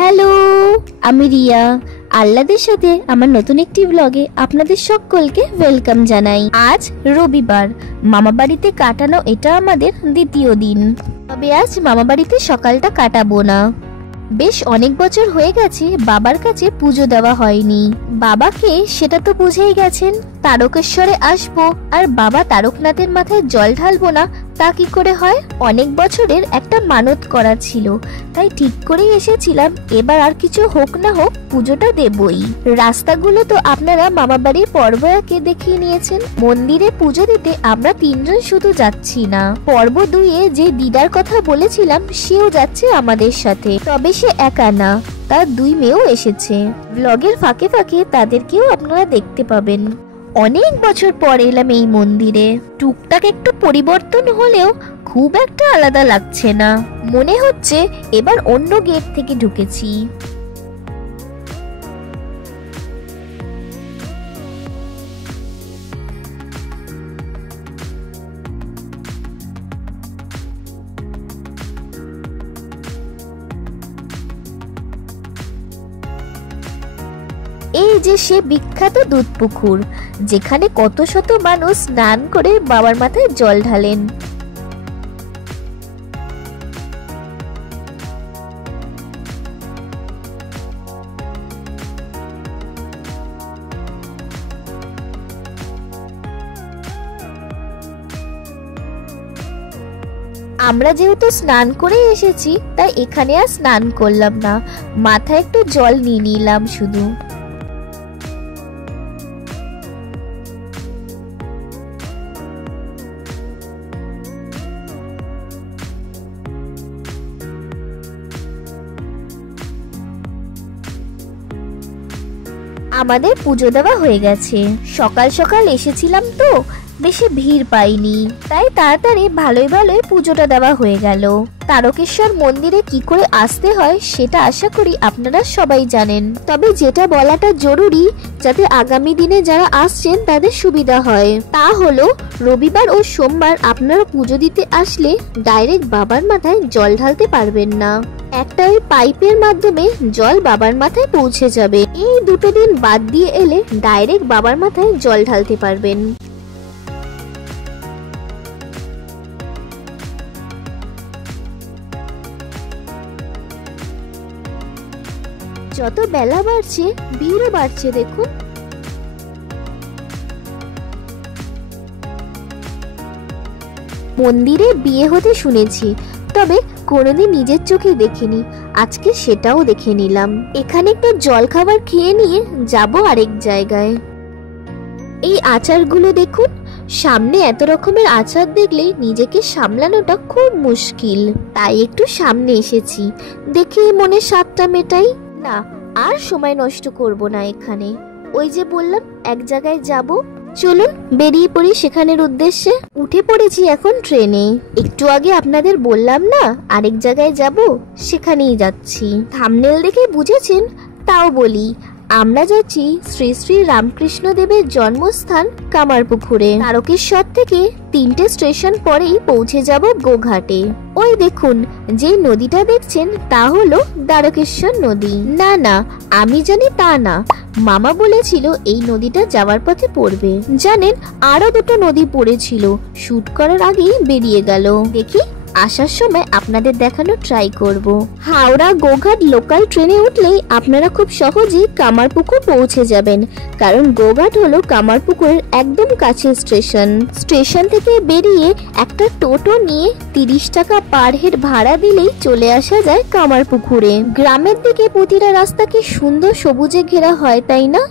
Hello, আমি রিয়া। আল্লাদের সাথে আমার নতুন একটি ব্লগে আপনাদের সকলকে ওয়েলকাম জানাই। আজ রবিবার, মামা বাড়িতে কাটানো এটা আমাদের দ্বিতীয় দিন। তবে আজ মামা বাড়িতে সকালটা কাটাবো না। বেশ অনেক বছর হয়ে গেছে বাবার কাছে পুজো দেওয়া হয়নি। বাবাকে সেটা তো বুঝেই গেছেন, তারকেশ্বরে আসবো আর বাবা তারকনাথের মাথায় জল ঢালবো না তা কি করে হয়। অনেক বছরের একটা মানত করা ছিল, তাই ঠিক করেই এসেছিলাম। এবার আর কিছু হোক না হোক পুজোটা দেবই। রাস্তাগুলো তো আপনারা মামা বাড়ির পর্ব একে দেখিয়ে নিয়েছেন। মন্দিরে পুজো দিতে আমরা তিনজন শুধু যাচ্ছি না, পর্ব 2-এ যে দিদার কথা বলেছিলাম সেও যাচ্ছে আমাদের সাথে। তবে সে একা না, তার 2 মেয়েও এসেছে। ব্লগের ফাঁকে ফাঁকে তাদেরকেও আপনারা দেখতে পাবেন। অনেক বছর পর এলাম এই মন্দিরে। টুকটাক একটু পরিবর্তন হলেও খুব একটা আলাদা লাগছে না। মনে হচ্ছে এবার অন্য গেট থেকে ঢুকেছি। এই যে সে বিখ্যাত দুধ পুকুর, যেখানে কত শত মানুষ স্নান করে বাবার মাথায় জল ঢালেন। আমরা যেহেতু স্নান করে এসেছি তাই এখানে আর স্নান করলাম না, মাথায় একটু জল নিয়ে নিলাম শুধু। আমাদের পুজো দেওয়া হয়ে গেছে। সকাল সকাল এসেছিলাম তো বেশি ভিড় পাইনি, তাই তাড়াতাড়ি ভালোই ভালোই পুজোটা দেওয়া হয়ে গেল। তারকেশ্বর মন্দিরে কি করে আসতে হয় সেটা আশা করি আপনারা সবাই জানেন। তবে যেটা বলাটা জরুরি, যাতে আগামী দিনে যারা আসছেন তাদের সুবিধা হয়, তা হলো রবিবার ও সোমবার আপনারা পুজো দিতে আসলে ডাইরেক্ট বাবার মাথায় জল ঢালতে পারবেন না। একটা ওই পাইপের মাধ্যমে জল বাবার মাথায় পৌঁছে যাবে। এই 2 দিন বাদ দিয়ে এলে ডাইরেক্ট বাবার মাথায় জল ঢালতে পারবেন। যত বেলা বাড়ছে ভিড়ও বাড়ছে। দেখুন, মন্দিরে বিয়ে হতে শুনেছি, তবে কোনোদিন নিজের চোখে দেখিনি। আজকে সেটাও দেখে নিলাম। এখানে একটু জল খাবার খেয়ে নিয়ে যাব আরেক জায়গায়। এই আচারগুলো দেখুন, সামনে এত রকমের আচার দেখলে নিজেকে সামলানোটা খুব মুশকিল, তাই একটু সামনে এসেছি, দেখে মনে স্বাদটা মেটাই। না, আর সময় নষ্ট করব না এখানে। ওই যে বললাম এক জায়গায় যাব, চলুন বেরিয়ে পড়ি সেখানের উদ্দেশ্যে। উঠে পড়েছি এখন ট্রেনে। একটু আগে আপনাদের বললাম না আরেক জায়গায় যাব, সেখানেই যাচ্ছি। থাম্বনেল দেখে বুঝেছেন, তাও বলি। আমরা যাচ্ছি শ্রী শ্রী রামকৃষ্ণ দেবের জন্মস্থান কামারপুকুরে। তারকেশ্বর থেকে 3টে স্টেশন পরেই পৌঁছে যাব গোঘাটে। ওই দেখুন, যে নদীটা দেখছেন তা হলো দ্বারকেশ্বর নদী। না না, আমি জানি তা না, মামা বলেছিল এই নদীটা যাওয়ার পথে পড়বে। জানেন, আরো 2টো নদী পড়েছিল, শুট করার আগেই বেরিয়ে গেল। দেখি আসার সময় আপনাদের দেখানো ট্রাই করব। হাওড়া গোঘাট লোকাল ট্রেনে উঠলেই আপনারা খুব সহজেই কামারপুকুর পৌঁছে যাবেন, কারণ গোঘাট হলো কামারপুকুরের একদম কাছের স্টেশন। স্টেশন থেকে বেরিয়ে একটা টোটো নিয়ে 30 টাকা পার হেড ভাড়া দিলেই চলে আসা যায় কামারপুকুরে। গ্রামের দিকে প্রতিটা রাস্তা কি সুন্দর সবুজে ঘেরা হয়, তাই না?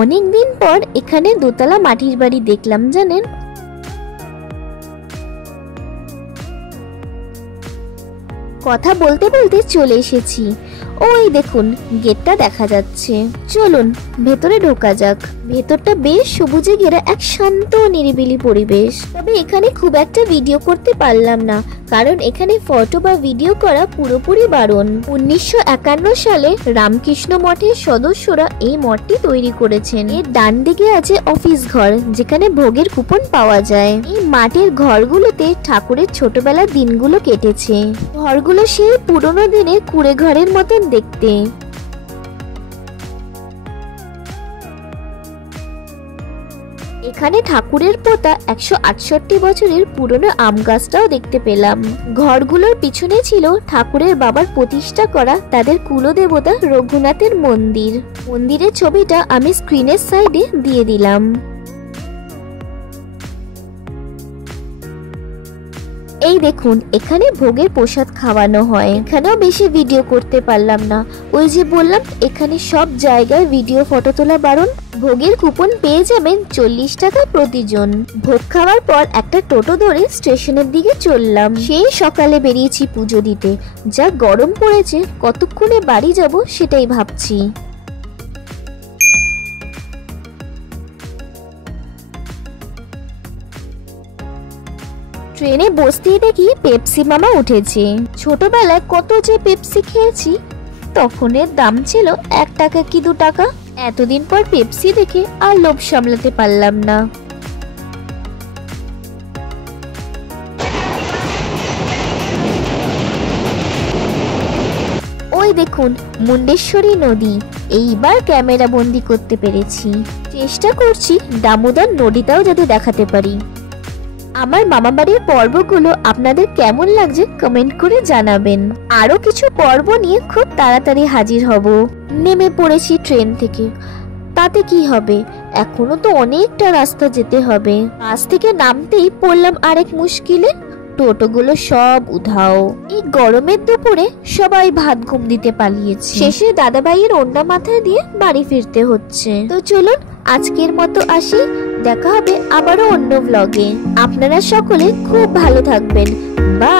অনেকদিন পর এখানে 2তলা মাটির বাড়ি দেখলাম, জানেন। কথা বলতে বলতে চলে এসেছি। ওই দেখুন গেটটা দেখা যাচ্ছে, চলুন ভেতরে ঢোকা যাক। ভেতরটা বেশ সবুজে ঘেরা এক শান্ত নিরিবিলি পরিবেশ। তবে এখানে খুব একটা ভিডিও করতে পারলাম না, কারণ এখানে ফটো বা ভিডিও করা পুরোপুরি বারণ। 1951 সালে রামকৃষ্ণ মঠের সদস্যরা এই মঠটি তৈরি করেছেন। এর ডান দিকে আছে অফিস ঘর, যেখানে ভোগের কুপন পাওয়া যায়। এই মাটির ঘরগুলোতে ঠাকুরের ছোটবেলার দিনগুলো কেটেছে। ঘরগুলো সেই পুরোনো দিনের কুড়ে ঘরের মতন দেখতে। এখানে ঠাকুরের পোতা 168 বছরের পুরনো আম গাছটাও দেখতে পেলাম। ঘরগুলোর পিছনে ছিল ঠাকুরের বাবার প্রতিষ্ঠা করা তাদের কুলদেবতা রঘুনাথের মন্দির। মন্দিরের ছবিটা আমি স্ক্রিনের সাইডে দিয়ে দিলাম। এই দেখুন, এখানে ভোগের প্রসাদ খাওয়ানো হয়। এখানেও বেশি ভিডিও করতে পারলাম না, ওই যে বললাম এখানে সব জায়গায় ভিডিও ফটো তোলা বারণ। ভোগের কুপন পেয়ে যাবেন 40 টাকা প্রতিজন। ভোগ খাওয়ার পর একটা টোটো ধরে স্টেশনের দিকে চললাম। সেই সকালে বেরিয়েছি পুজো দিতে, যা গরম পড়েছে, কতক্ষণে বাড়ি যাব সেটাই ভাবছি। ট্রেনে বসতেই দেখি পেপসি মামা উঠেছে। ছোটবেলায় কত যে পেপসি খেয়েছি, তখন এর দাম ছিল 1 টাকা কি 2 টাকা। এতদিন পর পেপসি দেখে আর লোভ সামলাতে পারলাম না। ওই দেখুন মুন্ডেশ্বরী নদী, এইবার ক্যামেরা বন্দি করতে পেরেছি। চেষ্টা করছি দামোদর নদীটাও যাতে দেখাতে পারি। আমার মামাবাড়ির পর্বগুলো আপনাদের কেমন লাগছে কমেন্ট করে জানাবেন। আরো কিছু পর্ব নিয়ে খুব তাড়াতাড়ি হাজির হব। নেমে পড়েছি ট্রেন থেকে, তাতে কি হবে, এখনো তো অনেকটা রাস্তা যেতে হবে। বাস থেকে নামতেই পড়লাম আরেক মুশকিলে, টোটোগুলো সব উধাও। এই গরমের দুপুরে সবাই ভাত ঘুম দিতে পালিয়েছে। শেষে দাদাভাইয়ের ওড়না মাথায় দিয়ে বাড়ি ফিরতে হচ্ছে। তো চলুন আজকের মতো আসি, দেখা হবে আবারও অন্য ব্লগে। আপনারা সকলে খুব ভালো থাকবেন। বাই।